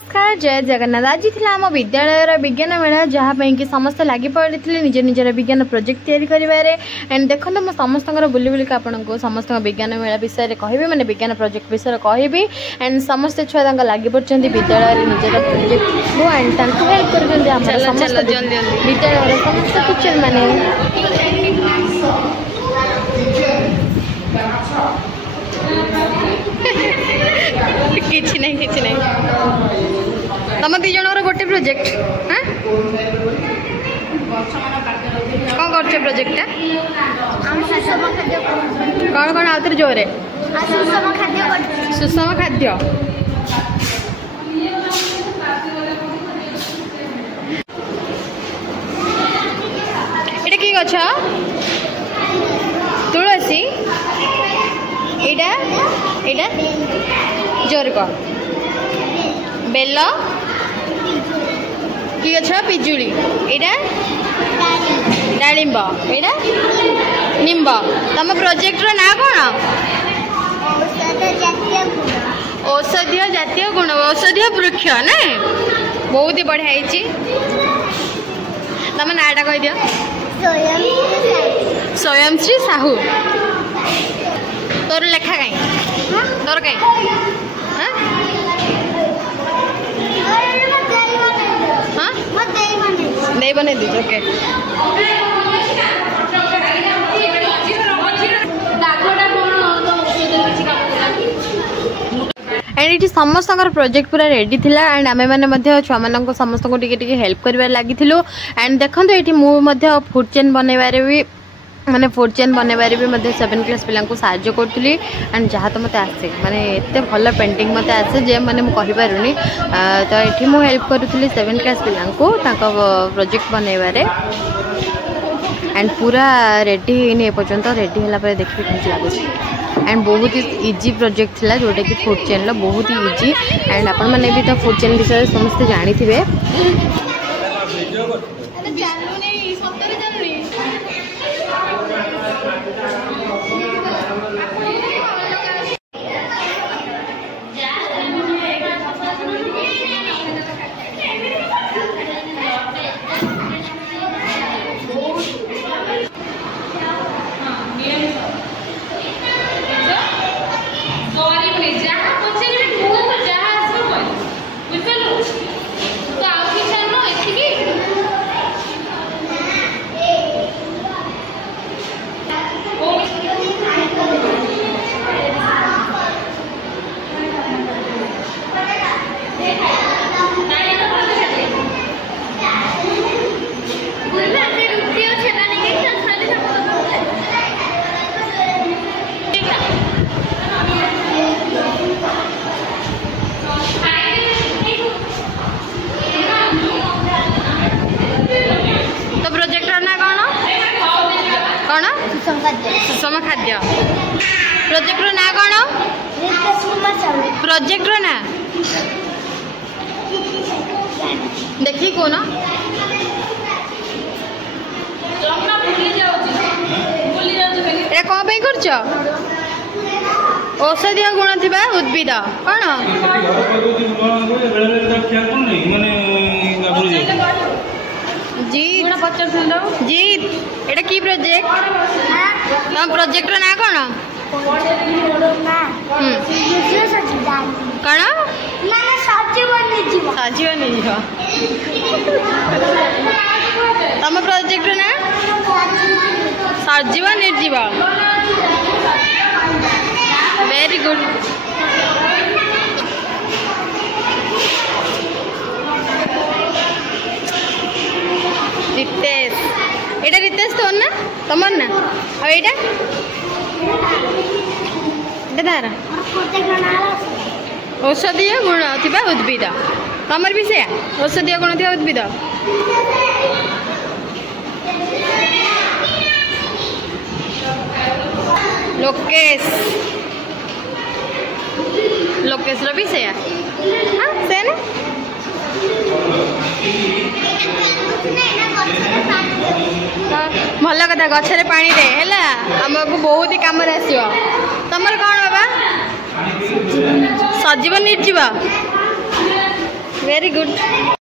नमस्कार जय जगन्नाथ। आज थी आम विद्यालय विज्ञान मेला जहाँ कि समस्त लगी पड़े निज निजर विज्ञान प्रोजेक्ट तैयारी करेंगे। एंड देखो मुझे समस्त बुली बुलिक आपको समस्त विज्ञान मेला विषय कहि मैंने विज्ञान प्रोजेक्ट विषय कहि। एंड समस्त छुआ लगी पड़ते विद्यालय निजर प्रोजेक्ट को एंड हेल्प कर विद्यालय समस्त टीचर मैंने किछि नहीं तुम दी जन गोटे प्रोजेक्ट हाँ कौन कर प्रोजेक्ट कौन कौन आउे जोरे सुषम खाद्य एटा की गछ तुलसी एटा एटा जोर कह बेल कि गछ पिजुली एटा डालिंब एटा निम्ब। तुम प्रोजेक्ट रो ना कौन औषधीय जातीय गुण औषधीय वृक्ष ना बहुत ही बढ़िया है। तुम नाटा कह दियो स्वयंश्री साहू। तोर लेखा कहीं तोर कहीं नहीं बने दीजिए ओके। एंड ये समस्त प्रोजेक्ट पूरा रेडी थिला एंड आमे माने छुआ मान समस्त को टिके हेल्प कर लगी। एंड देखो ये मुझे फूड चेन बनवारे भी माने फूड चेन बनवारे भी 7 क्लास पिला साहाଯ୍य करी। एंड जहाँ तो मत आसे माने एते भल पेंटिंग मत आसे जे माने मु कहि पारुनी। तो ये मु हेल्प करूली 7 क्लास पिला प्रोजेक्ट बनवारे एंड पूरा रेडी नहीं पर्यंत रेडी है देखिए कौन लगुच। एंड बहुत ही इजी प्रोजेक्ट थिला जोटा कि फूड चेन लो बहुत ही इजी। एंड आपण मैंने भी तो फूड चेन विषय समस्त जानी थे। सुषम खाद्य प्रोजेक्ट रो ना कौन प्रोजेक्ट रो ना देखी कौन ए कौन पे करछ औषधीय गुण थिबा उद्भिद कौन जीत जीत एटा की प्रोजेक्ट तुम प्रोजेक्ट ना कौन कौन सजीवन तुम प्रोजेक्ट ना सजीव निर्जीव वेरी गुड। रितेश एटा रितेश तो ना तुमर ना और एटा तार औषधीय गुण थिबा उद्भिद तमर भी से औषधीय गुण थिबा उद्भिद। लोकेश लोकेश रो भी से हां से ना भल कथा गछरे पानी रे हैला हमको बहुत ही काम रे आसीयो। तमर कौन बाबा सजीव निर्जीव वेरी गुड।